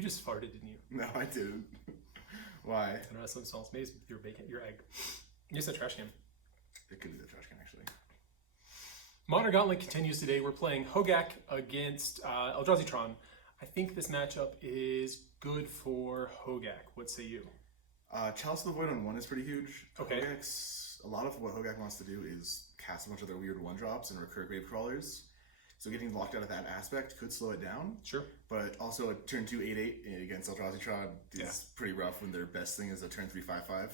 You just farted, didn't you? No, I didn't. Why? I don't know, something smells amazing. Your bacon, your egg. Use that trash can. It could be the trash can, actually. Modern Gauntlet continues today. We're playing Hogaak against Eldrazi Tron. I think this matchup is good for Hogaak. What say you? Chalice of the Void on 1 is pretty huge. Okay. A lot of what Hogaak wants to do is cast a bunch of their weird 1-drops and recur Grave Crawlers. So getting locked out of that aspect could slow it down. Sure. But also a turn 2 8/8 against Eldrazi Tron is pretty rough when their best thing is a turn 3 5/5.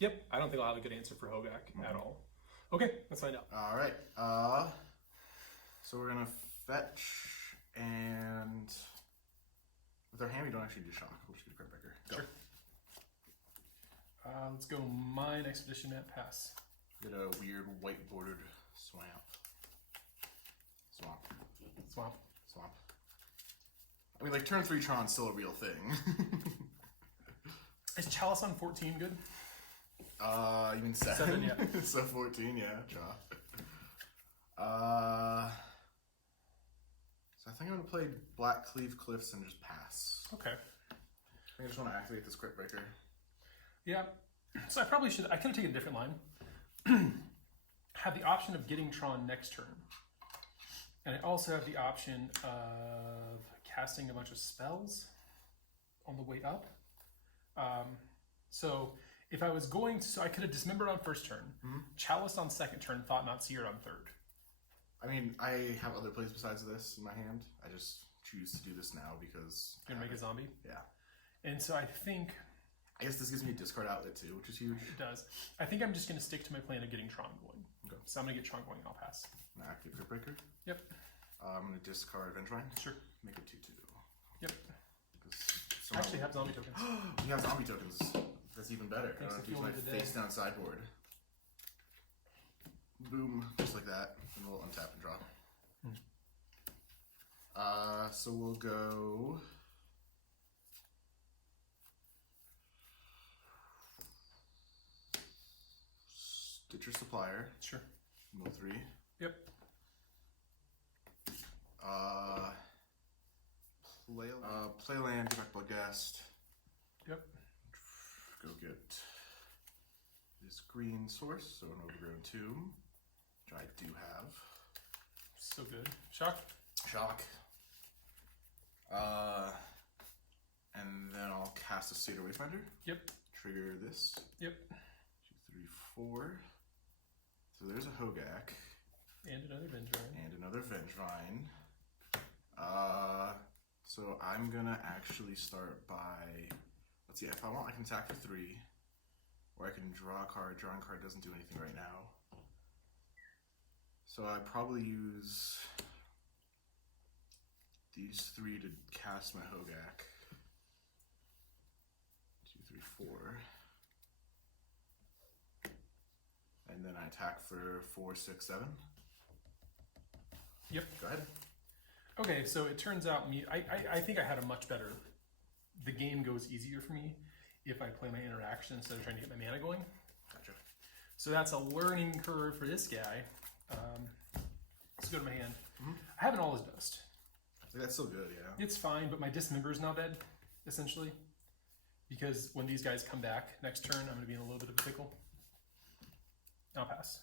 Yep. I don't think I'll have a good answer for Hogaak at all. Okay, let's find out. All right. So we're going to fetch, and with our hand we don't actually do shock. We'll just get a card breaker. Go. Sure. Let's go Mine Expedition at pass. Get a weird white bordered swamp. I mean, like, turn 3 Tron's still a real thing. Is Chalice on 14 good? You mean 7? 7, yeah. So 14, yeah, draw. So I think I'm going to play Black Cleave Cliffs and just pass. Okay. I think I just want to activate this Crypt Breaker. Yeah. So I probably should, I could have taken a different line. Have the option of getting Tron next turn. And I also have the option of casting a bunch of spells on the way up. So if I was going to, so I could have Dismembered on first turn, Chalice on second turn, Thought Not Seared on third. I mean, I have other plays besides this in my hand. I just choose to do this now because... You're going to make a zombie? Yeah. And so I think... I guess this gives me a discard outlet too, which is huge. It does. I think I'm just going to stick to my plan of getting Tron going. Okay. So I'm going to get Tron going and I'll pass. I'm going to activate Crypt Breaker. Yep. I'm going to discard Vengevine. Sure. Make it 2/2. Yep. I actually have zombie tokens. You have zombie tokens. That's even better. Thanks I don't have to if you use my wanted today. face down sideboard. Boom. Just like that. And we'll untap and draw. So we'll go... Stitcher Supplier. Sure. Mill 3. Yep. Play land, get back Bloodghast. Yep. Go get this green source, so an Overgrown Tomb, which I do have. So good. Shock. Shock. And then I'll cast a Seder Wayfinder. Yep. Trigger this. Yep. 2, 3, 4. So there's a Hogaak. And another Vengevine. And another Vengevine. So I'm gonna actually start by, let's see, if I want I can attack for 3, or I can draw a card. Drawing a card doesn't do anything right now. So I probably use these 3 to cast my Hogaak. 2, 3, 4. And then I attack for 4, 6, 7. Yep. Go ahead. Okay, so it turns out I think I had a much better, the game goes easier for me if I play my interaction instead of trying to get my mana going. Gotcha. So that's a learning curve for this guy. Let's go to my hand. I have an All Is Dust. That's still good, yeah. It's fine, but my Dismember is now dead, essentially. Because when these guys come back next turn, I'm going to be in a little bit of a pickle. I'll pass.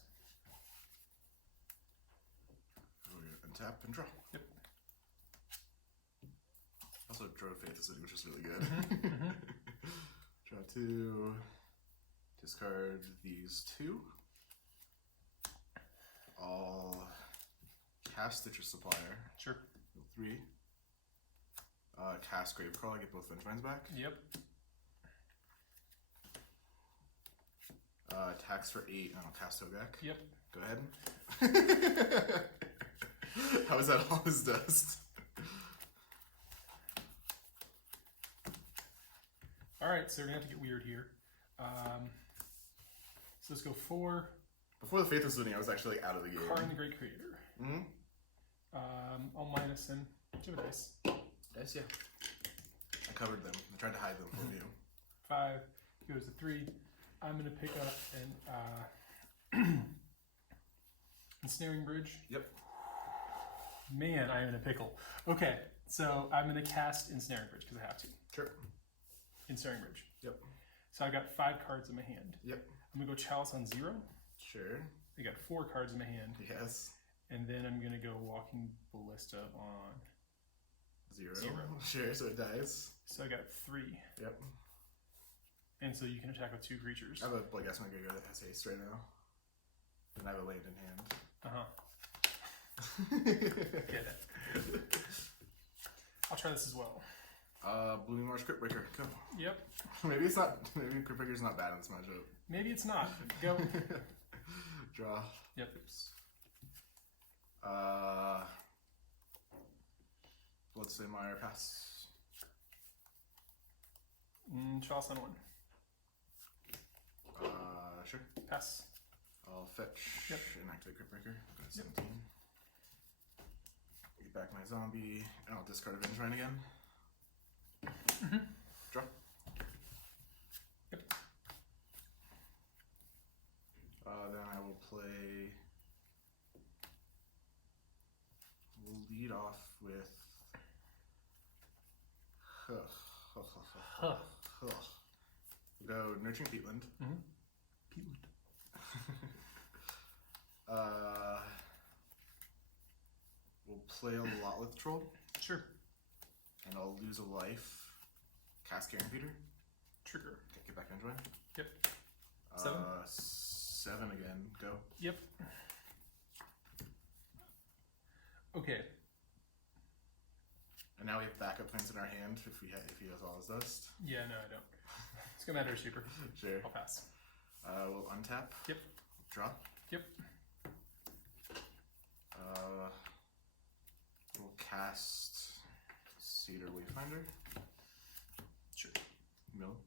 We're going to untap and draw. Yep. Also drove Faith the City, which is really good. Draw 2. Discard these 2. I'll cast Stitcher Supplier. Sure. 3. Cast Gravecrawl, I get both Vengevines back. Yep. Attacks for 8, and I'll cast Hogaak. Yep. Go ahead. How is that All His Dust? Alright, so we're going to have to get weird here. So let's go 4. Before the Faith was winning, I was actually out of the game. Karn the Great Creator. Mm-hmm. I'll minus him. Do a dice. Dice, yeah. I covered them. I tried to hide them from you. 5 goes to 3. I'm going to pick up an Ensnaring Bridge. Yep. Man, I am in a pickle. Okay, So I'm going to cast Ensnaring Bridge because I have to. Sure. Ensnaring Bridge. Yep. So I've got 5 cards in my hand. Yep. I'm going to go Chalice on 0. Sure. I got 4 cards in my hand. Yes. And then I'm going to go Walking Ballista on 0. 0. Sure, so it dies. So I got 3. Yep. And so you can attack with 2 creatures. I have a Blood Gas Graveyard that has haste right now. And I have a land in hand. Get it. I'll try this as well. Blooming Marsh Crypt Breaker. Go. Yep. Maybe it's not. Maybe Crypt Breaker's not bad in this matchup. Maybe it's not. Go. Draw. Yep. Bloodstained Mire. Pass. Chalice on 1. Sure. Pass. I'll fetch and activate Crypt Breaker. Go to 17. Get back my zombie, and I'll discard a Vengevine again. Draw. Yep. Then I will play. We'll lead off with. We'll go Nurturing Peatland. Peatland. We'll play a Lotleth Troll. Sure. And I'll lose a life. Cast Carrion Feeder. Trigger. Okay, get back Vengevine. Yep. 7 again. Go. Yep. Okay. And now we have backup plans in our hand if he has all his dust. Yeah, no, I don't. It's gonna matter super. Sure. I'll pass. We'll untap. Yep. Draw. Yep. We'll cast Cedar Wayfinder. Sure. Mill.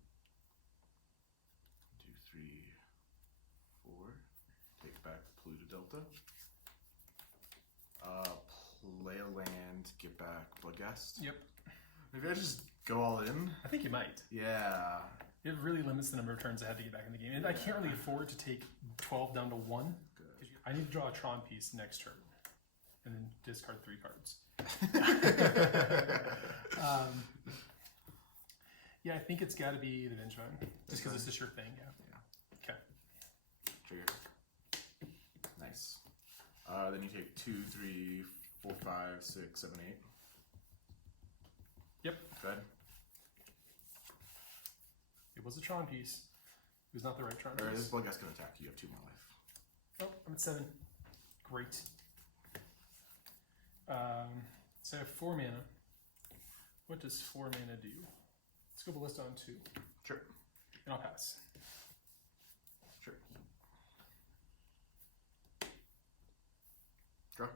2, 3, 4. Take back Polluted Delta. Play a land, get back Bloodghast. Yep. Maybe I just go all in. I think you might. Yeah. It really limits the number of turns I had to get back in the game. And I can't really afford to take 12 down to 1. Good. I need to draw a Tron piece next turn. And then discard 3 cards. Yeah, I think it's got to be the Vengevine. Just because it's a sure thing, yeah. Okay. Trigger. Nice. Then you take 2, 3, 4, 5, 6, 7, 8. Yep. Good. It was a Tron piece. It was not the right Tron Or piece. this Bloodghast can attack. You have 2 more life. Oh, I'm at 7. Great. So I have 4 mana. What does 4 mana do? Let's go Ballista on 2. Sure. And I'll pass. Sure. Draw.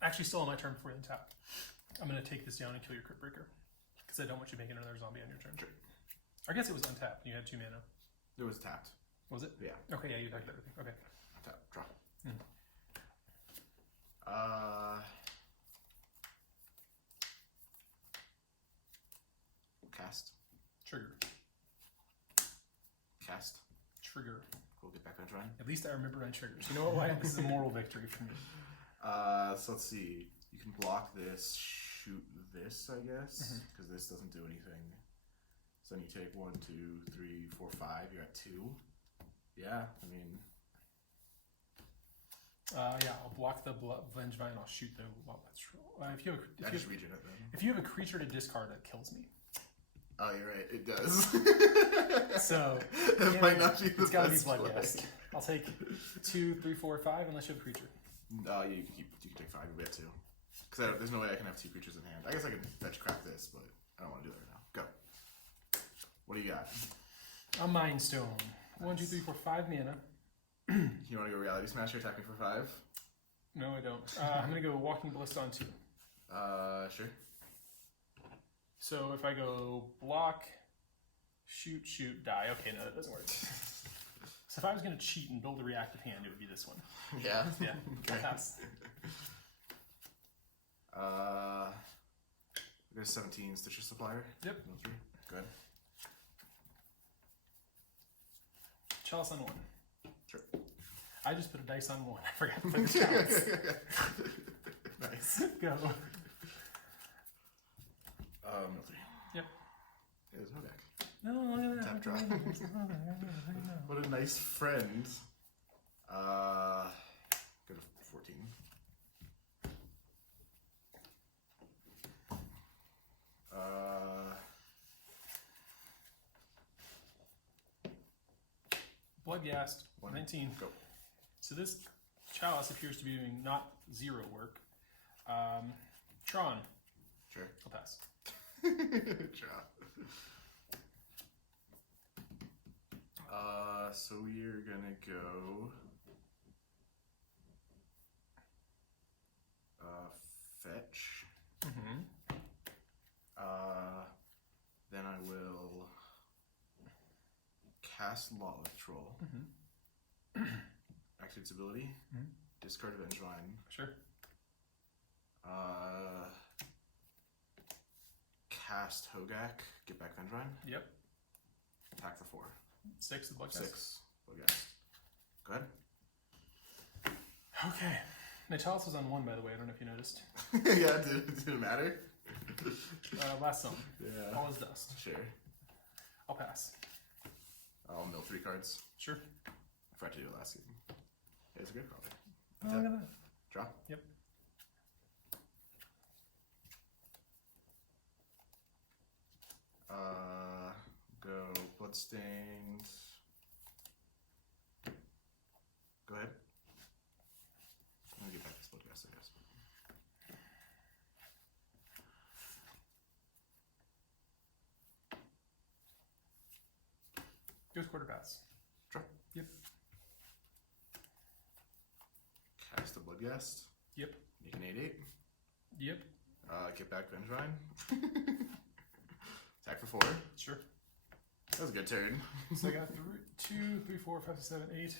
Actually, still on my turn before you tap. I'm going to take this down and kill your Crypt Breaker. Because I don't want you making another zombie on your turn. Sure. I guess it was untapped and you had 2 mana. It was tapped. Was it? Yeah. Okay, yeah, you attacked everything. Okay. Tap. Draw. Mm. Cast. Trigger. Cast. Trigger. We'll get back Vengevine. At least I remember my triggers. You know what, Wyatt? This is a moral victory for me. So let's see. You can block this, shoot this, I guess, because this doesn't do anything. So then you take 1, 2, 3, 4, 5. You're at 2. Yeah, I mean. Yeah, I'll block the Vengevine. I'll shoot the if you have I just regen it then. if you have a creature to discard, that kills me. Oh, you're right. It does. So it might not be the it's got to be best play. Bloodghast. I'll take 2, 3, 4, 5 unless you have a creature. Yeah, you can take 5. You'll be at 2. Because there's no way I can have 2 creatures in hand. I guess I can fetch crack this, but I don't want to do that right now. Go. What do you got? A Mind Stone. 1, 2, 3, 4, 5 mana. You want to go Reality Smash or attack me for 5? No, I don't. I'm gonna go Walking Ballista on 2. Sure. So if I go block, shoot, die. Okay, no, that doesn't work. So if I was gonna cheat and build a reactive hand, it would be this one. Yeah? Yeah. Okay. I'll pass. There's 17 Stitcher Supplier. Yep. No 3. Good. Chalice on 1. Sure. I just put a dice on 1. I forgot to put the chalice. Nice. Go. Mill 3. Yep. It was Hogaak. No, look at that. Tap draw. What a nice friend. Go to 14. Bloodghast. 19. Go. So this chalice appears to be doing not 0 work. Tron. Sure. I'll pass. Draw. So we're gonna go fetch. Mm-hmm. Then I will cast Lawless Troll. Mm-hmm. Activate its ability. Mm-hmm. Discard Vengevine. Sure. Cast Hogaak. Get back Vengevine. Yep. Attack for 4. 6 the Bloodghast. 6. Bloodghast. Go ahead. Okay. My chalice was on 1, by the way. I don't know if you noticed. Yeah, did it matter? Last sum. Yeah. All is dust. Sure. I'll pass. I'll mill 3 cards. Sure. I forgot to do it last game. Yeah, it's a good call. Oh, look at that. Draw. Yep. Go Bloodstained. Go ahead. I'm gonna get back this Bloodghast, I guess. Goes quarter pass. Draw. Yep. Cast a Bloodghast. Yep. Make an 8/8. Yep. Get back Vengevine. Attack for 4. Sure. That was a good turn. So I got 2, 3, 4, 5, 6, 7, 8.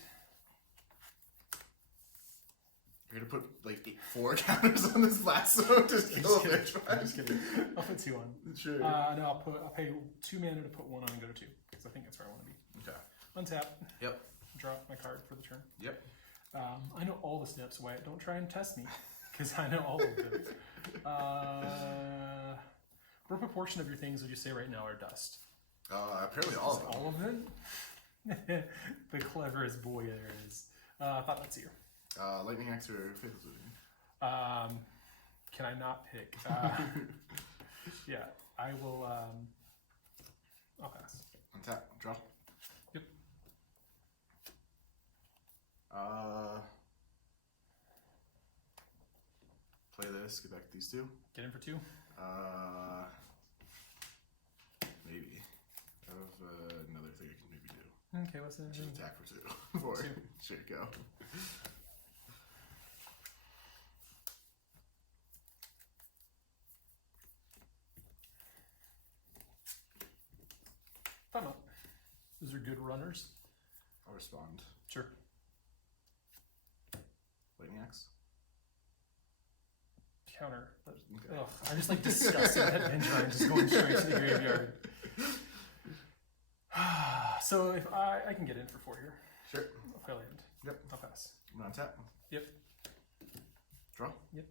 You're gonna put like 4 counters on this lasso to kill a I'm just Vengevine? kidding. I'll put 2 on. Sure. No, I'll pay 2 mana to put 1 on and go to 2 because I think that's where I want to be. Okay. Untap. Yep. Draw my card for the turn. Yep. I know all the steps, Wyatt. Don't try and test me because I know all of them. What proportion of your things would you say right now are dust? Apparently all of them. All of them? The cleverest boy there is. I thought that's you. Lightning Axe or Faithless Looting? Can I not pick? Yeah, I will. I'll pass. Untap. Draw. Yep. Play this. Get back to these 2. Get in for 2. Maybe. I have another thing I can maybe do. Okay, what's the Just attack for 2. 4. 2. Sure, go. Time up. Those are good runners. I'll respond. Sure. Lightning Axe. Counter. Okay. Ugh, I'm just like disgusted at Vengevine just going straight to the graveyard. So if I can get in for 4 here. Sure. I'll play land. Yep. I'll pass. I'm gonna untap. Yep. Draw. Yep.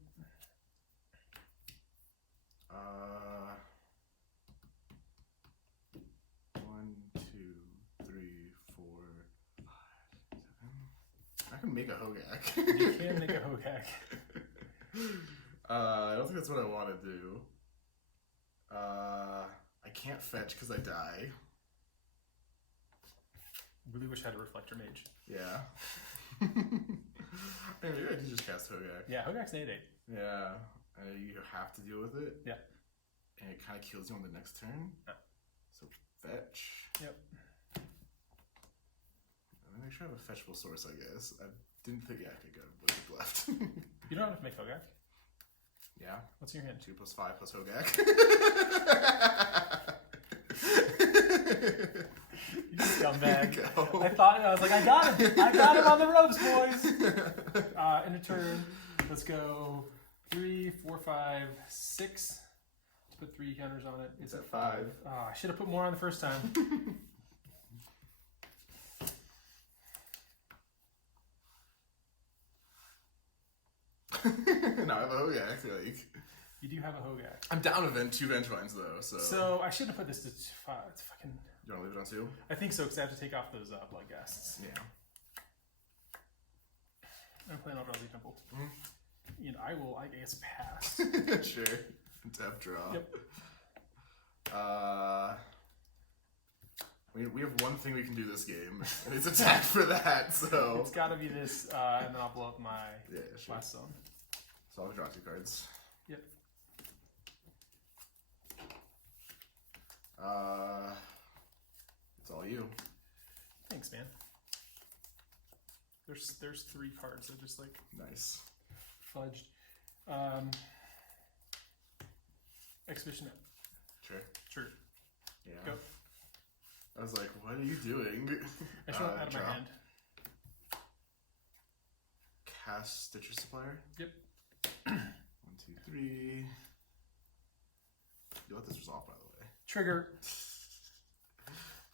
One, 2, 3, 4, 5, 7. I can make a Hogaak. You can make a Hogaak. I don't think that's what I want to do. I can't fetch because I die. Really wish I had a Reflector Mage. Yeah. Maybe I can just cast Hogaak. Yeah, Hogaak's an 8/8. Yeah. You have to deal with it. Yeah. And it kind of kills you on the next turn. Yeah. So fetch. Yep. Let me make sure I have a fetchable source, I guess. I didn't think I could go with it left. You don't have to make Hogaak. Yeah. What's in your hand? 2 + 5 + Hogaak. You scumbag. Go. I was like, I got him. I got him on the ropes, boys. End of turn. Let's go 3, 4, 5, 6. Let's put 3 counters on it. It's at 5. I should have put more on the first time. No, have a Hogaak. Like, You do have a Hogaak. I'm down to 2 Vengevines though. So I should have put this to 5. It's fucking. You want to leave it on 2? I think so because I have to take off those blood ghasts. Yeah. I'm playing Eldrazi Temple. And I will, I guess, pass. Sure. Tap draw. Yep. We have one thing we can do this game, and it's attack for that. So It's got to be this, and then I'll blow up my sure. last zone. So I'll draw 2 cards. Yep. It's all you. Thanks, man. There's 3 cards that just like Nice. fudged. Expedition Net. Sure. Sure. Yeah. Go. I was like, what are you doing? I show it out of my draw. hand. Cast Stitcher Supplier. Yep. 1, 2, 3. You let this resolve, by the way. Trigger.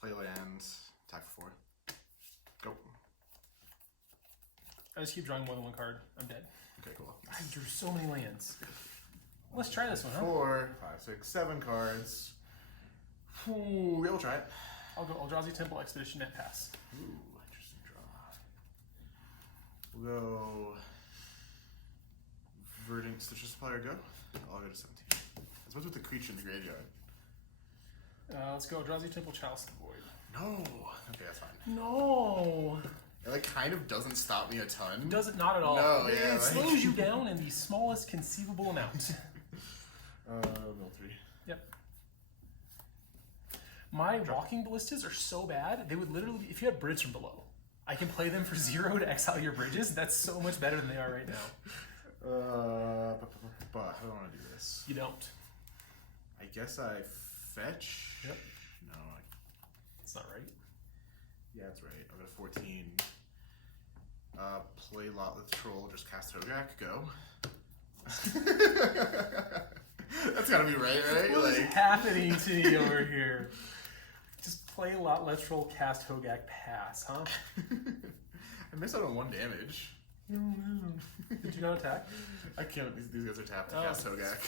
Play land. Attack for 4. Go. I just keep drawing more than 1 card. I'm dead. Okay, cool. I drew so many lands. Let's try this one, huh? 4, 5, 6, 7 cards. Ooh, yeah, we'll try it. I'll go Eldrazi Temple, Expedition Net, pass. Ooh, interesting draw. We'll go Verdant Stitcher Supplier, go. I'll go to 17. That's what's with the creature in the graveyard. Let's go Eldrazi Temple, Chalice of the Void. No. Okay, that's fine. No. It like kind of doesn't stop me a ton. Does it? Not at all. No, It yeah, like- slows you down in the smallest conceivable amount. Mill 3. Yep. My walking ballistas are so bad, they would literally, if you had bridge from below, I can play them for 0 to exile your bridges. That's so much better than they are right now. But how do I want to do this? You don't. I guess I fetch. Yep. No, It's not right. yeah, that's right. I'll go to 14. Play Lotless Troll, just cast Hogaak, go. That's gotta be right? What is happening to me over here? Just play a lot less troll, cast Hogaak, pass, huh? I missed out on 1 damage. Did you not attack? I can't. These guys are tapped to Oh. cast Hogaak.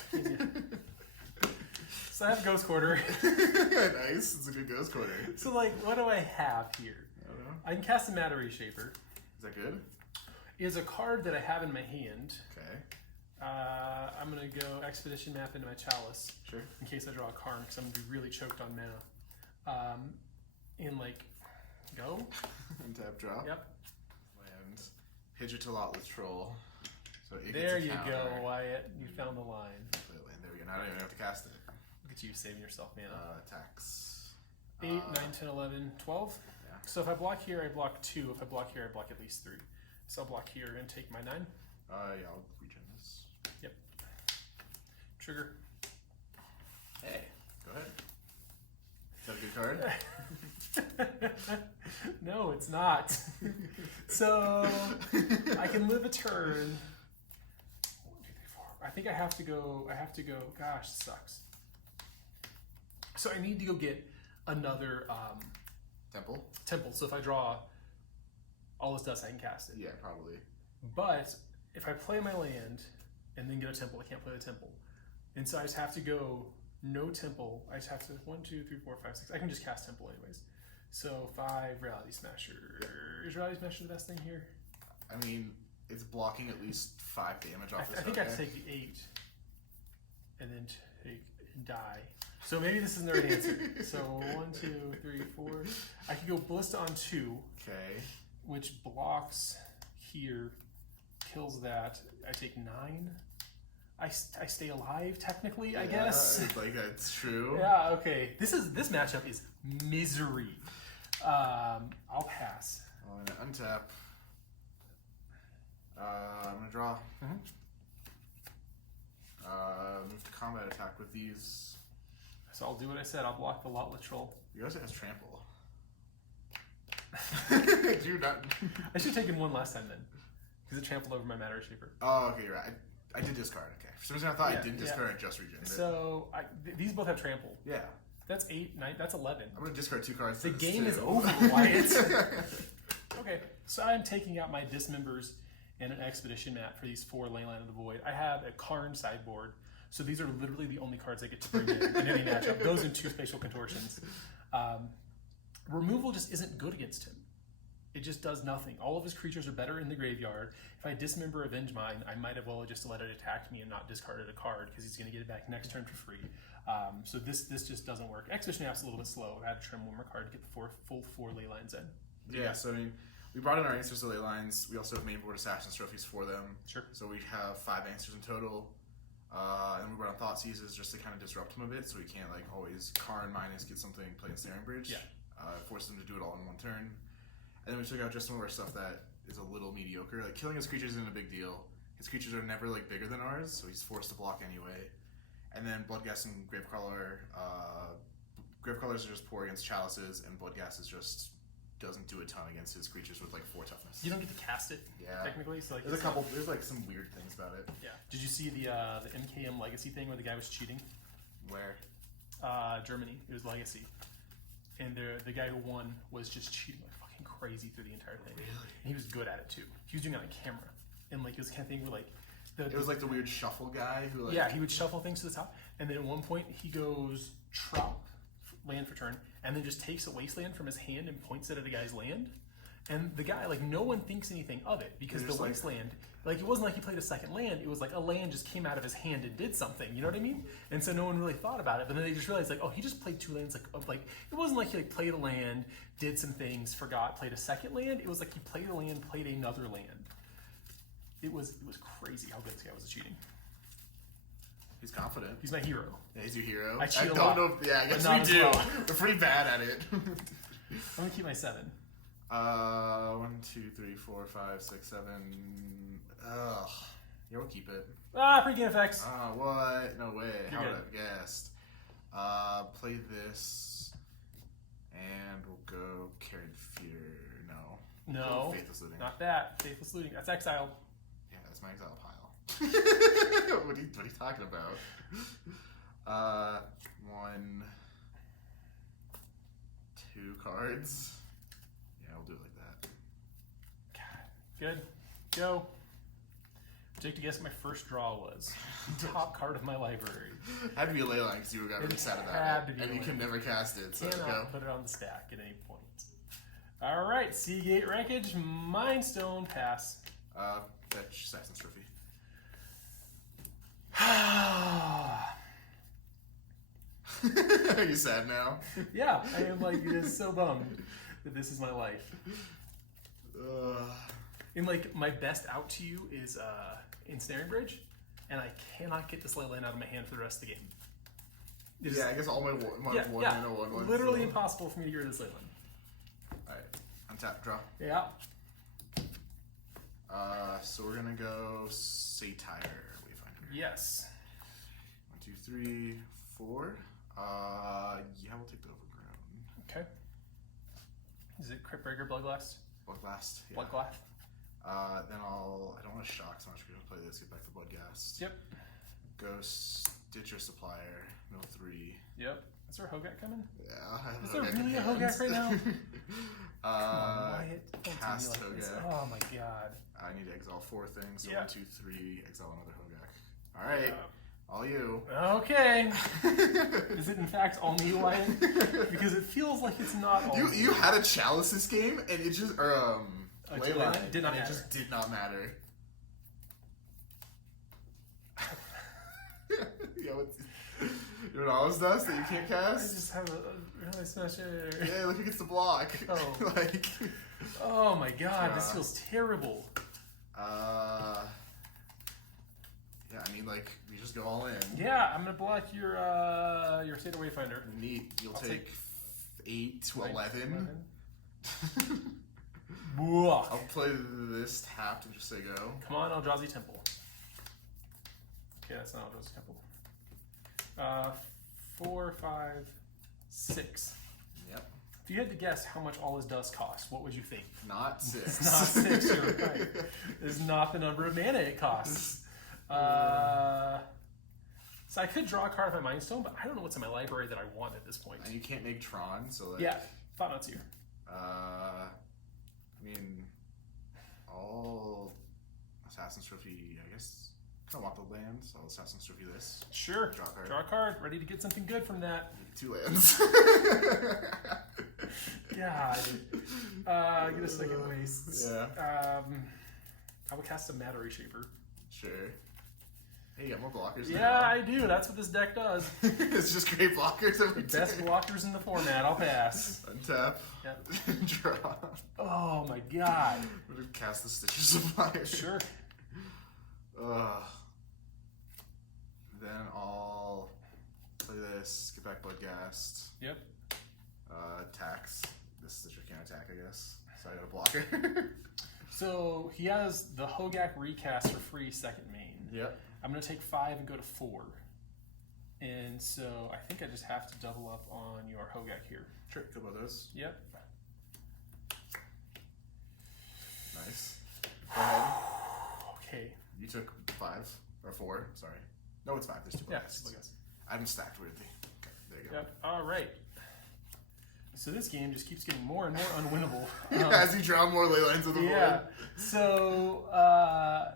So I have Ghost Quarter. Nice. It's a good Ghost Quarter. So, like, what do I have here? I don't know. I can cast a Matter Reshaper. Is that good? Is a card that I have in my hand. Okay. I'm going to go Expedition Map into my Chalice. Sure. In case I draw a Karn, because I'm going to be really choked on mana. And, like, go. Untap, draw. Yep. Land. Pidgeot to Lotless Troll. So it There gets a you counter. go, Wyatt. You found the line. Play a land. There we go. Now I don't even have to cast it. Look at you saving yourself, man. Attacks. 8, 9, 10, 11, 12. Yeah. So if I block here, I block 2. If I block here, I block at least 3. So I'll block here and take my 9. Yeah, I'll regen this. Yep. Trigger. Hey, go ahead. Is that a good card? No, it's not. So I can live a turn. 1, 2, 3, 4. I think I have to go. Gosh, this sucks. So I need to go get another Temple? temple. So if I draw all this dust, I can cast it. Yeah, probably. But if I play my land and then get a temple, I can't play the temple. And so I just have to go no temple. I just have to 1, 2, 3, 4, 5, 6. I can just cast temple anyways. So 5 Reality Smasher. Is Reality Smasher the best thing here? I mean, it's blocking at least 5 damage off this I think I have to Hogaak. take the 8 and then take and die. So maybe this isn't the right answer. So 1, 2, 3, 4. I could go Ballista on 2, Okay. which blocks here, kills that. I take 9. I stay alive technically, I guess. Like that's true. Yeah. Okay. This matchup is misery. I'll pass. I'm gonna untap. I'm gonna draw. Move to combat attack with these. So I'll do what I said. I'll block the Lotless Troll. Yours has trample. Do not. I should have taken 1 last time then, because it trampled over my Matter Shaper. Oh, okay, you're right. I did discard. Okay. For some reason, I thought I didn't discard. I just regenerated. So these both have trample. Yeah. That's 8, 9. That's 11. I'm gonna discard 2 cards. The to this game too. is over, Wyatt. Okay, so I'm taking out my Dismembers and an Expedition map for these 4 Leyline of the Void. I have a Karn sideboard, so these are literally the only cards I get to bring in any matchup. Those and 2 Spatial Contortions. Removal just isn't good against him. It just does nothing. All of his creatures are better in the graveyard. If I dismember Avenge Mine, I might have well just let it attack me and not discarded a card because he's going to get it back next turn for free. So this just doesn't work. Expedition Map's a little bit slow. I had to trim 1 more card to get the full 4 ley lines in. Yeah, so I mean, we brought in our answers to ley lines. We also have main board Assassin's Trophies for them. Sure. So we have 5 answers in total. And we brought on Thought Seizes just to kind of disrupt him a bit, so he can't like always Karn minus get something, play in Snaring Bridge. Yeah. Forces him to do it all in 1 turn. And then we took out just some of our stuff that is a little mediocre. Like killing his creatures isn't a big deal. His creatures are never like bigger than ours, so he's forced to block anyway. And then Bloodghast and Gravecrawler. Gravecrawlers are just poor against Chalices, and Bloodghast is just doesn't do a ton against his creatures with like 4 toughness. You don't get to cast it, Yeah. technically. So like There's there's like some weird things about it. Yeah. Did you see the MKM Legacy thing where the guy was cheating? Where? Germany. It was Legacy. And the guy who won was just cheating like fucking crazy through the entire thing. Really? And he was good at it too. He was doing it on camera. And like it was kind of thing where like It was like the weird shuffle guy who like... Yeah, he would shuffle things to the top. And then at one point he goes Trop, land for turn, and then just takes a wasteland from his hand and points it at a guy's land. And the guy, like, no one thinks anything of it because the wasteland, like, it wasn't like he played a second land. It was like a land just came out of his hand and did something. You know what I mean? And so no one really thought about it. But then they just realized, like, oh, he just played 2 lands. Like it wasn't like he like played a land, did some things, forgot, played a second land. It was like he played a land, played another land. It was crazy how good this guy was at cheating. He's confident. He's my hero. Yeah, he's your hero. I cheat a don't lot, know if, yeah, I guess but not we as do. well. We're pretty bad at it. I'm gonna keep my 7. 1, 2, 3, 4, 5, 6, 7. Ugh. Yeah, we'll keep it. Freaking effects. What? No way. You're How would good. I have guessed? Play this, and we'll go Carried Fear. No. No, Go Faithless Living. not that. Faithless Looting. That's exiled. Yeah, that's my exile pile. what are you talking about? 1, 2 cards. Yeah, we'll do it like that. God. Good. Go. Jake, to guess what my first draw was. Top card of my library. Had to be a leyline because you got really sad had about to it. be And a you can leyline. never cast it, so Cannot go. put it on the stack at any point. Alright, Seagate Wreckage, Mind Stone, pass. Fetch Assassin's Trophy. Are you sad now? Yeah, I am like so bummed that this is my life. And like my best out to you is Ensnaring Bridge, and I cannot get this leyline out of my hand for the rest of the game. It is- Yeah, I guess all my one mana one. literally impossible for me to get rid of this leyline. Alright, untap, draw. Yeah. So we're gonna go Satire Wayfinder. Yes. 1, 2, 3, 4. Yeah, we'll take the Overgrown. Okay. Is it Crypt Breaker, Bloodglast? Bloodglast. Yeah. Bloodglast. Then I don't want to shock so much. We're gonna play this. Get back to Bloodghast. Yep. Go Stitcher Supplier. Mill 3. Yep. Is there a Hogaak coming? Yeah. I have Is there Hogaak in really a hand. Hogaak right now? Wyatt, Don't do me cast like this. Hogaak. Oh my god. I need to exile 4 things. So Yeah. 1, 2, 3. Exile another Hogaak. All right. All you. Okay. Is it in fact all me, Wyatt? Because it feels like it's not all me. You had a Chalice this game, and it just Leyline, did not and matter. It just did not matter. Yeah, you know what else does that you can't I cast? just have a really special. Yeah, look who gets the block. Oh. like. Oh my god, this Yeah. feels terrible. Yeah, I mean, like, you just go all in. Yeah, I'm gonna block your State of Wayfinder. Neat. You'll I'll take 8 to 11. Bwah. I'll play this tapped and just say go. Come on, Eldrazi Temple. Okay, that's not Eldrazi Temple. 4, 5, 6. Yep. If you had to guess how much all his dust costs, what would you think? Not 6. It's not 6, you're right. It's not the number of mana it costs. So I could draw a card of my Mind Stone, but I don't know what's in my library that I want at this point. And you can't make Tron, so like. Yeah, thought not to. I mean, all Assassin's Trophy, I guess. Kind of want the land, so I'll Assassin's Trophy this. Sure. Draw a card. Draw a card. Ready to get something good from that. 2 lands. God. Get a second waste. Yeah. I will cast a Matter Shaper. Sure. Hey, you got more blockers Yeah, now. I do. That's what this deck does. It's just great blockers every The best turn. blockers in the format. I'll pass. Untap. Yep. Draw. Oh my god. I'm gonna cast the Stitcher Supplier. Sure. Then I'll play this, get back Bloodghast, Yep. tax. This Stitcher can't attack, I guess. So I got a blocker. So he has the Hogaak recast for free second main. Yep. I'm going to take 5 and go to 4. And so I think I just have to double up on your Hogaak here. Sure, go about those. Yep. Nice. Go ahead. Okay. You took 5 or 4. Sorry. No, it's 5. There's 2 Yeah, Bloodghasts. I guess. I'm stacked weirdly. Okay, there you go. Yep. All right. So this game just keeps getting more and more unwinnable. As you draw more ley lines of the Yeah. board. So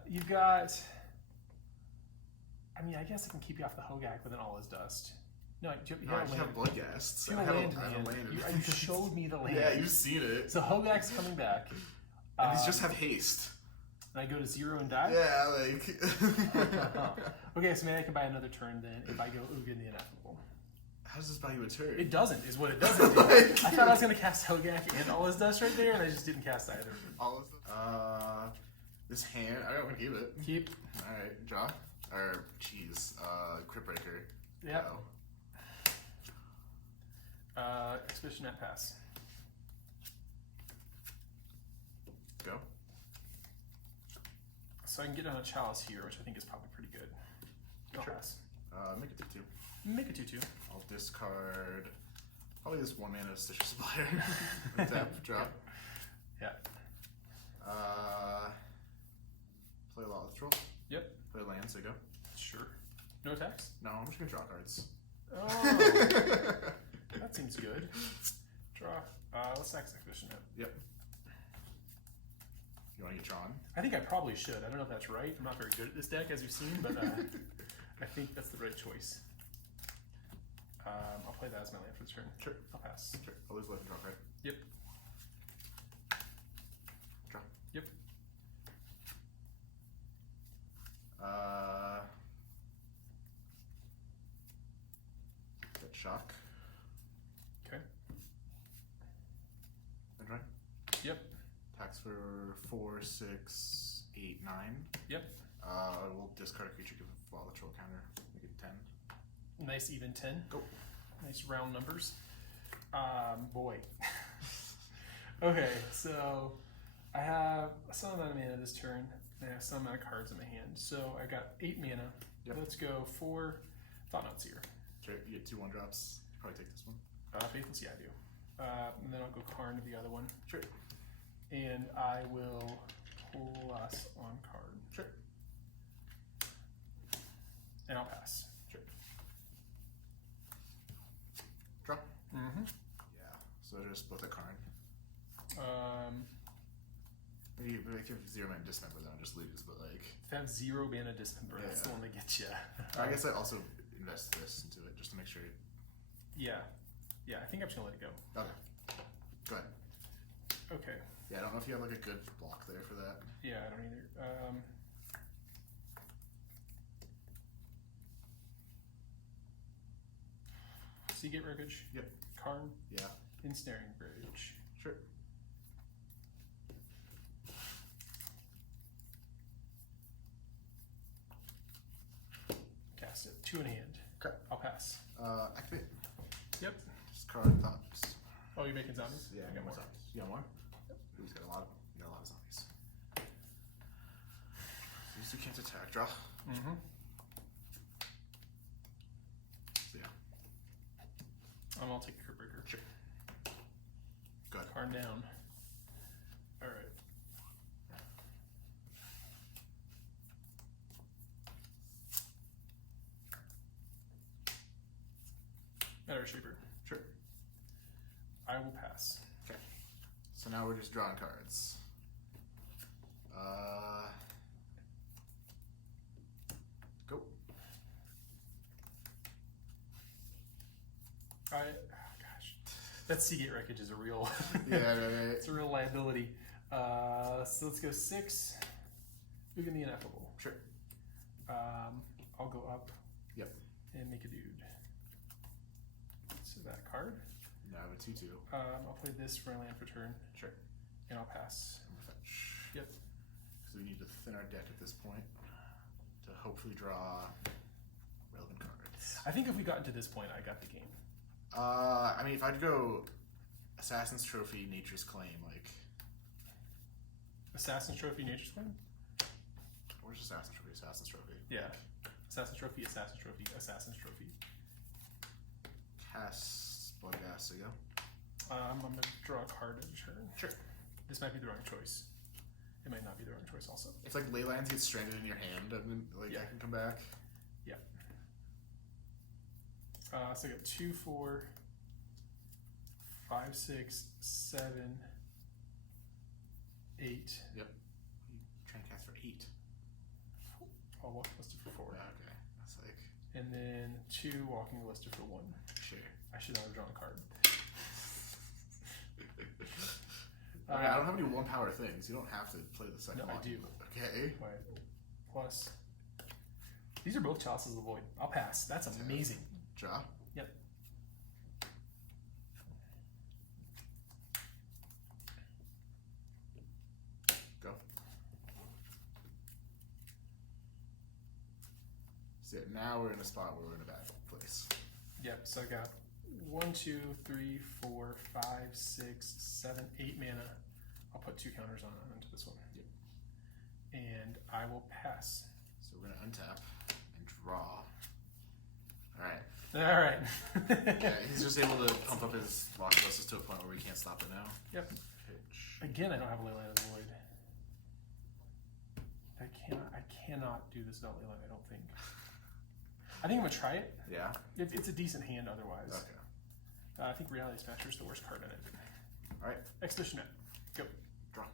you've got. I mean, I guess I can keep you off the Hogaak, but then all is dust. No, you No, I have a have land. Bloodghasts. You I have have a land in I have a hand. land in You hand. showed me the land. Yeah, you've seen it. So Hogaak's coming back. And these just have haste. And I go to 0 and die? Yeah, like. Okay, so maybe I can buy another turn then if I go Ugin the Ineffable. How does this buy you a turn? It doesn't, is what it doesn't do. Like- I thought I was going to cast Hogaak and all his dust right there, and I just didn't cast either. All of them. This hand. I'm gonna keep it. Keep. Alright, draw. Or, jeez. Crypt Breaker. Yep. Go. Expedition at pass. Go. So I can get on a Chalice here, which I think is probably pretty good. I'll Sure. pass. Make it 2-2. Make a 2-2. I'll discard probably this 1 mana Stitcher Supplier. Tap, drop. Yeah. Play a lot with Troll. Yep. Play land, so go. Sure. No attacks? No, I'm just gonna draw cards. Oh, that seems good. Draw. Let's sax Expedition out. Yep. You wanna get Tron? I think I probably should. I don't know if that's right. I'm not very good at this deck, as you've seen, but I think that's the right choice. I'll play that as my land for the turn. Sure. I'll pass. Sure. I'll lose life and draw card. Yep. Draw. Yep. Get shock. Okay. And try. Yep. Tax for 4, 6, 8, 9. Yep. We'll discard a creature, give a volatile counter, make it 10. Nice even 10. Go. Nice round numbers. Boy. Okay, so I have some amount of mana this turn, and I have some amount of cards in my hand. So I got 8 mana. Yep. Let's go 4 Thought Notes here. Sure, you get 2 1-drops. Probably take this one. Faithless, yeah, I do. And then I'll go Karn to the other one. Sure. And I will plus on card. Sure. And I'll pass. Sure. Draw. Mm-hmm. Yeah. So just both at Karn. Maybe if you have 0 mana dismember, then I'll just lose, but like. If I have 0 mana Dismember, that's Yeah. the one that gets you. I guess I also invest this into it just to make sure. Yeah. Yeah, I think I'm just gonna let it go. Okay. Go ahead. Okay. Yeah, I don't know if you have like a good block there for that. Yeah, I don't either. Seagate Wreckage. Yep. Karn. Yeah. Ensnaring Bridge. Sure. Cast it. 2 in hand. Okay. I'll pass. Activate. Yep. Discard thoughts. Oh, you're making zombies? Yeah, I got more. zombies. You got more? Who's got a lot of them? You got a lot of zombies. These two can't attack. Draw. Mm-hmm. So yeah. I'll take a Crypt Breaker. Sure. Go ahead. Karn down. Alright. Matter Shaper. Sure. I will pass. Okay. So now we're just drawing cards. Gosh, that Seagate wreckage is a real. Yeah, It's a real liability. So let's go 6. Look at the ineffable. Sure. I'll go up. Yep. And make a dude. So that card. Now I have a 2/2. I'll play this for a land for turn. Sure. And I'll pass. Fetch. Yep. So we need to thin our deck at this point to hopefully draw relevant cards. I think if we got into this point, I got the game. I mean, if I'd go Assassin's Trophy, Nature's Claim, like... Assassin's Trophy, Nature's Claim? Where's Assassin's Trophy? Assassin's Trophy. Yeah. Assassin's Trophy, Assassin's Trophy, Assassin's Trophy. Cast Bloodghast to go. I'm going to draw a card at a turn. Sure. This might be the wrong choice. It might not be the wrong choice also. If like Leylands get stranded in your hand, and then like I can come back. Yeah. So I got 2, 4, 5, 6, 7, 8. Yep. You try and cast for 8. I'll walk listed for 4. Okay. That's like. And then 2 walking listed for 1. Sure. I should not have drawn a card. Okay, I don't have any 1-power things. You don't have to play the second No, one. I do. Okay. Right. Plus, these are both Chalices of the Void. I'll pass. That's amazing. Draw. Yep. Go. So yeah, now we're in a spot where we're in a bad place. Yep. So I got 1, 2, 3, 4, 5, 6, 7, 8 mana. I'll put 2 counters onto this one. Yep. And I will pass. So we're gonna untap and draw. Alright. All right. Yeah, he's just able to pump up his lock losses to a point where we can't stop it now. Yep. Pitch. Again, I don't have a Leyland of the Void. I cannot do this without Leyland, I don't think. I think I'm gonna try it. Yeah. It's a decent hand otherwise. Okay. I think Reality Smasher is the worst card in it. Alright. Expedition Net. Go. Draw.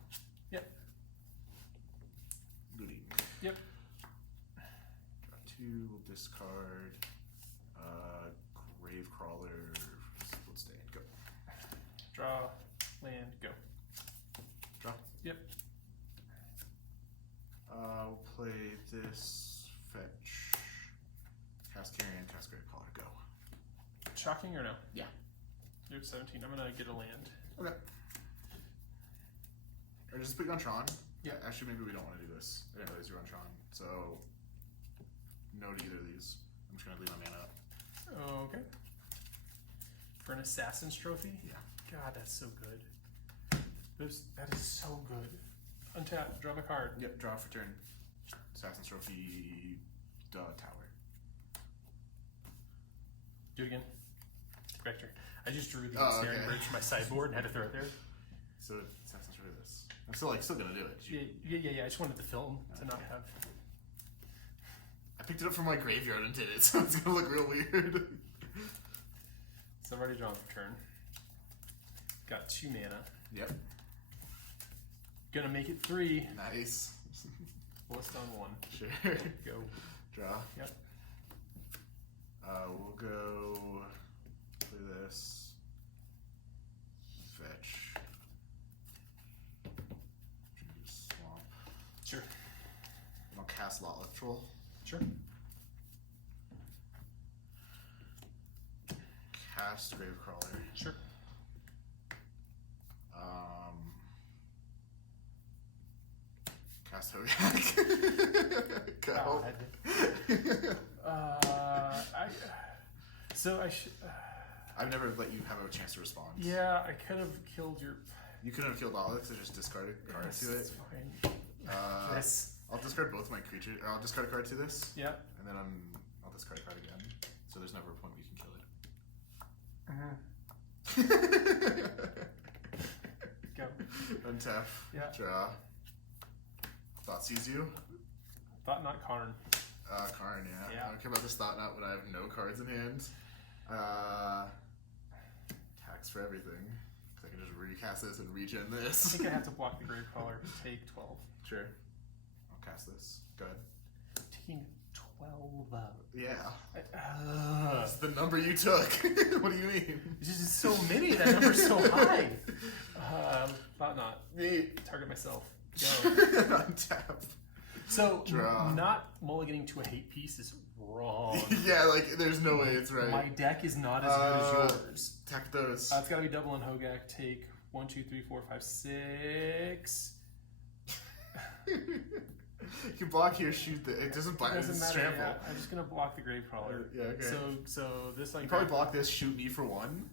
Yep. Looting. Yep. Draw 2, we'll discard. Gravecrawler. Let's stay. Go. Draw. Land. Go. Draw. Yep. We'll play this. Fetch. Cast Carrion, cast Gravecrawler. Go. Shocking or no? Yeah. You're at 17. I'm gonna get a land. Okay. Or just put you on Tron. Yeah. Actually, maybe we don't want to do this. I didn't realize you were on Tron. So, no to either of these. I'm just going to leave my mana up. Okay. For an Assassin's Trophy? Yeah. God, that's so good. That is so good. Untap, draw a card. Yep, draw for turn. Assassin's Trophy, tower. Do it again. Corrector. I just drew the Oh, Ensnaring okay. Bridge from my sideboard and had to throw it there. So, Assassin's Trophy this. I'm still going to do it. Yeah. I just wanted the film to not have. I picked it up from my graveyard and did it, so it's going to look real weird. So I've already drawn for turn. Got 2 mana. Yep. Gonna make it 3. Nice. List on 1. Sure. Go. Draw. Yep. We'll go play this. Fetch. Swamp. Sure. And I'll cast Lot Left Troll. Sure. Cast Gravecrawler. Sure. Cast Hogaak. Go. I should. I've never let you have a chance to respond. Yeah, I could have killed your. You couldn't have killed Alex. I just discarded cards to it. It's fine. Yes. I'll discard both my creatures. Or I'll discard a card to this. Yeah. And then I'll discard a card again. So there's never a point we can kill it. Go. Untap. Yeah. Draw. Thought sees you. Thought not Karn. Karn, yeah. Yeah. I don't care about this Thought Knot when I have no cards in hand. Tax for everything. Because I can just recast this and regen I this. think I have to block the Gravecaller. Take 12. Sure. I'll cast this. Go ahead. Taking 12. Yeah. That's the number you took. What do you mean? There's just so many. That number's so high. Thought not. Target myself. Go. Untap. So, Draw. not mulliganing to a hate piece is wrong. Yeah, like, there's no way it's right. My deck is not as good as yours. Tech those. It's gotta be double on Hogaak. Take 1, 2, 3, 4, 5, 6. You can block here, shoot the. It doesn't block. It doesn't matter. Trample. Yeah, I'm just gonna block the Grave Crawler. Yeah, okay. So this like You probably block this, shoot me for 1.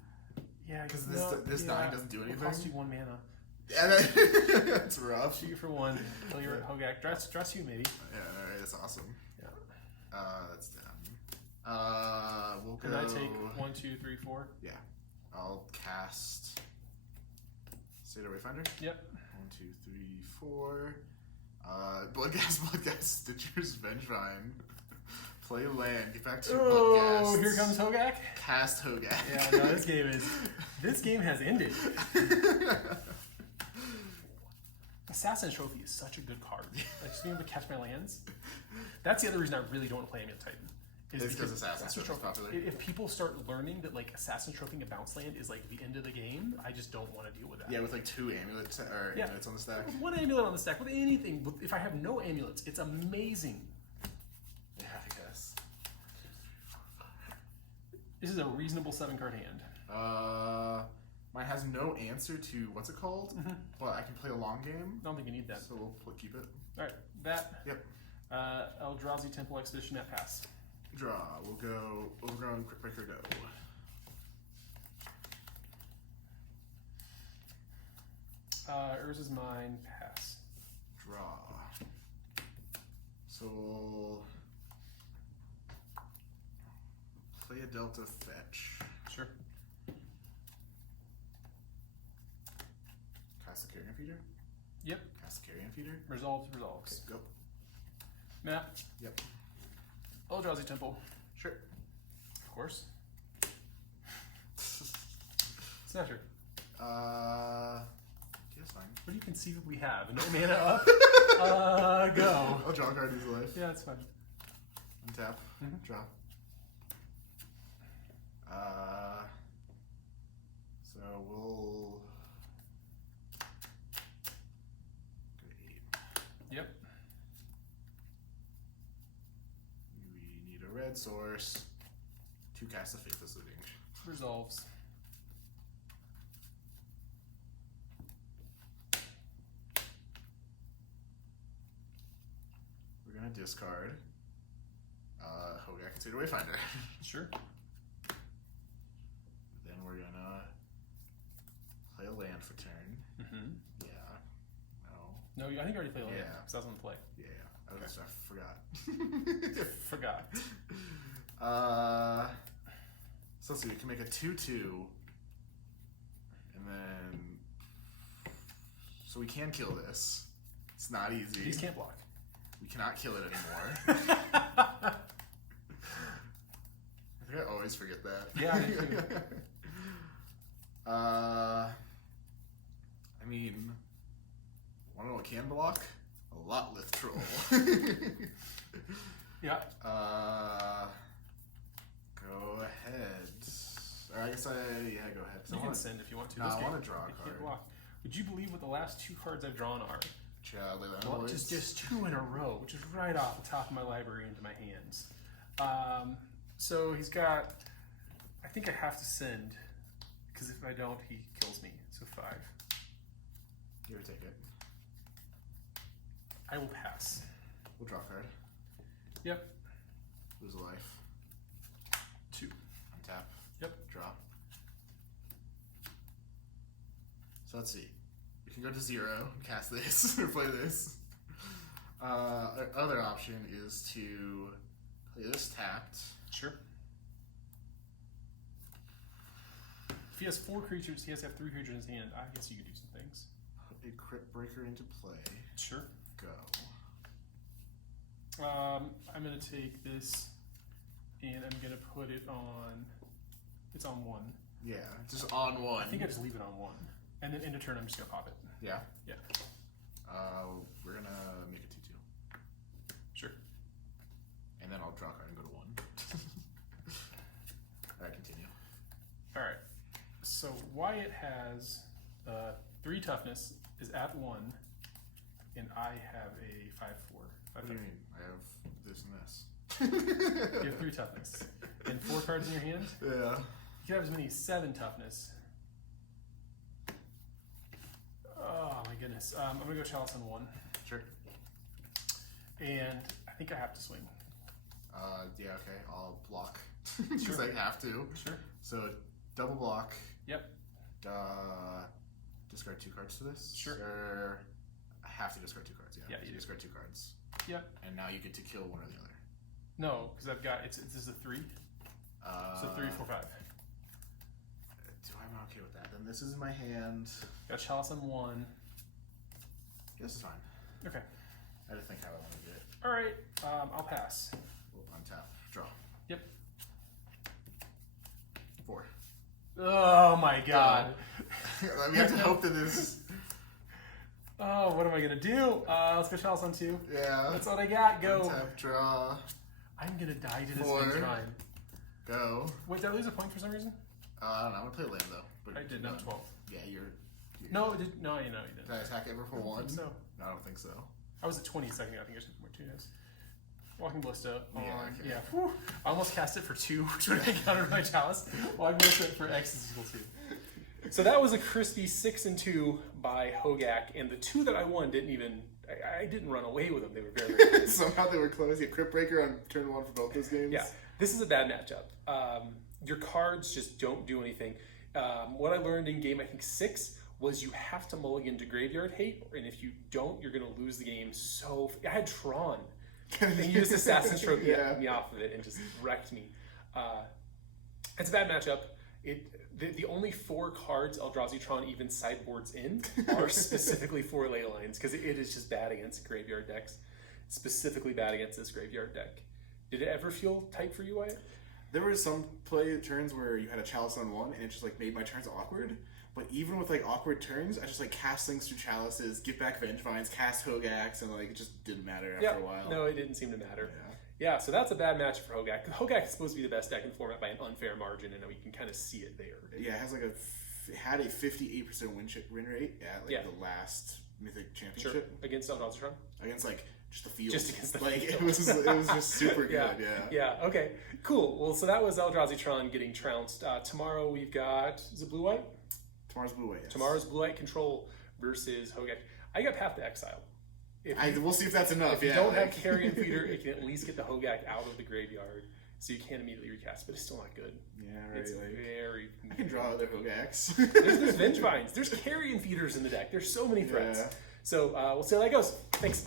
Yeah, Because this 9 doesn't do anything. It costs you 1 mana. Yeah, that's rough. Shoot you for 1. Kill your Hogaak. Dress you maybe. Yeah, alright, that's awesome. Yeah. That's done. We'll go. Can I take 1, 2, 3, 4? Yeah. I'll cast Seder Wayfinder. Yep. 1, 2, 3, 4. Bloodghast, Stitcher's Vengevine. Play land, get back to Bloodghast. Oh, here comes Hogaak. Cast Hogaak. Yeah, no, this game has ended. Assassin Trophy is such a good card. I just being able to catch my lands. That's the other reason I really don't want to play Amulet Titan. It's because Assassin's Trophy is popular. If people start learning that like Assassin Trophy a bounce land is like the end of the game, I just don't want to deal with that. Yeah, with like 2 amulets amulets on the stack. With 1 amulet on the stack, with anything. If I have no amulets, it's amazing. Yeah, I guess. This is a reasonable 7-card hand. Mine has no answer to what's it called, but I can play a long game. I don't think you need that. So we'll keep it. All right, that. Yep. Eldrazi Temple Expedition at pass. Draw. We'll go Overgrown Quick Breaker go. Urza's mine, pass. Draw. So we'll play a Delta fetch. Sure. Cast a Carrion Feeder? Yep. Cast a Carrion Feeder? Resolves. Okay, go. Matt. Yep. Eldrazi Temple. Sure. Of course. Snatcher. Yes, fine. What do you conceivably have? No mana up? Go. I'll draw a card easy life. Yeah, it's fine. Untap. Draw. So we'll go to 8. Yep. We need a red source to cast a Faithless Looting. Resolves. We're gonna discard Hogaak and Seder Wayfinder. Sure. Then we're gonna play a land for turn. Yeah. No. No, I think you already played land. Yeah. Because I was on the play. Yeah. I forgot. Forgot. So let's see. We can make a 2/2, and then so we can kill this. It's not easy. These can't block. We cannot kill it anymore. I think I always forget that. Yeah, I do too. I mean, wanna know what can block? A lot Lith Troll. Yeah. Go ahead. Or I guess go ahead. You can send if you want to. No, This I game, want to draw a you card. can't block. Would you believe what the last 2 cards I've drawn are? Well, Just 2 in a row, which is right off the top of my library into my hands. So he's got. I think I have to send, because if I don't, he kills me. So 5. Here, take it. I will pass. We'll draw a card. Yep. Lose a life. 2. Untap. Yep. Draw. So let's see. We can go to 0, cast this, or play this. Our other option is to play this tapped. Sure. If he has 4 creatures, he has to have 3 creatures in his hand. I guess you could do some things. Put a Crypt Breaker into play. Sure. Go. I'm going to take this and I'm going to put it on. It's on 1. Yeah, just on 1. I think I just leave it on 1. And then end of turn, I'm just going to pop it. Yeah? Yeah. We're going to make a 2/2. Sure. and then I'll draw a card and go to 1. Alright, continue. Alright. So Wyatt has 3 toughness, is at 1, and I have a 5-4. What do you mean? I have this and this. You have 3 toughness. And 4 cards in your hand? Yeah. You can have as many as 7 toughness. Oh my goodness. I'm gonna go Chalice on 1. Sure. And I think I have to swing. Yeah, okay. I'll block. Because I have to. Sure. So, double block. Yep. Discard 2 cards to this? Sure. Or I have to discard 2 cards, yeah. Yeah, you so do. discard 2 cards. Yep. And now you get to kill one or the other. No, because I've got, this is a 3. So 3, 4, 5. I'm okay with that. Then this is in my hand. Got Chalice on 1. This is fine. Okay. I had to think how I want to do it. Alright, I'll pass. We'll untap. Draw. Yep. 4. Oh my god. We have to hope that this... Oh, what am I gonna do? Let's go Chalice on 2. Yeah. That's all I got. Go. Untap, draw. I'm gonna die to this 4. Vengevine. Go. Wait, did I lose a point for some reason? I don't know. I'm going to play land, though. But I did not 12. Yeah, you're... No, it did, no, you know, you Did didn't. I attack ever for 1? No. No, I don't think so. I was at 20 second. I think I should more 2 days. Walking Ballista on, Yeah, okay. yeah. Whew. I almost cast it for 2, which would have countered my Chalice. Walking Ballista for X is equal to. So that was a crispy 6 and 2 by Hogaak, and the 2 that I won didn't even. I didn't run away with them. They were very, very close. Somehow they were close. You Crypt Breaker on turn 1 for both those games. Yeah, this is a bad matchup. Your cards just don't do anything. What I learned in game, I think 6, was you have to mulligan to Graveyard Hate, and if you don't, you're going to lose the game. So I had Tron, and he used Assassin's Trophy me off of it and just wrecked me. It's a bad matchup. The only 4 cards Eldrazi Tron even sideboards in are specifically for ley lines, because it is just bad against graveyard decks. Specifically bad against this graveyard deck. Did it ever feel tight for you, Wyatt? There were some play turns where you had a Chalice on 1 and it just like made my turns awkward. But even with like awkward turns, I just like cast things through Chalices, get back Vengevines, cast Hogaaks, and like it just didn't matter after a while. No, it didn't seem to matter. Yeah, so that's a bad match for Hogaak. Hogaak is supposed to be the best deck in the format by an unfair margin, and we can kind of see it there. Yeah, it has like had a 58% win rate at like the last Mythic Championship. Sure. Against Eldrazi Tron? Against like just the field. Just against the like field. it was just super good. Yeah. Okay. Cool. Well, so that was Eldrazi Tron getting trounced. Tomorrow we've got, is it Blue White? Tomorrow's Blue White. Yes. Tomorrow's Blue White Control versus Hogaak. I got Path to Exile. We'll see if that's enough. If you don't have Carrion Feeder, it can at least get the Hogaak out of the graveyard, so you can't immediately recast. But it's still not good. Yeah, right. It's like, very. I can draw other Hogaaks. There's Vengevines. There's Carrion Feeders in the deck. There's so many threats. Yeah. So we'll see how that goes. Thanks.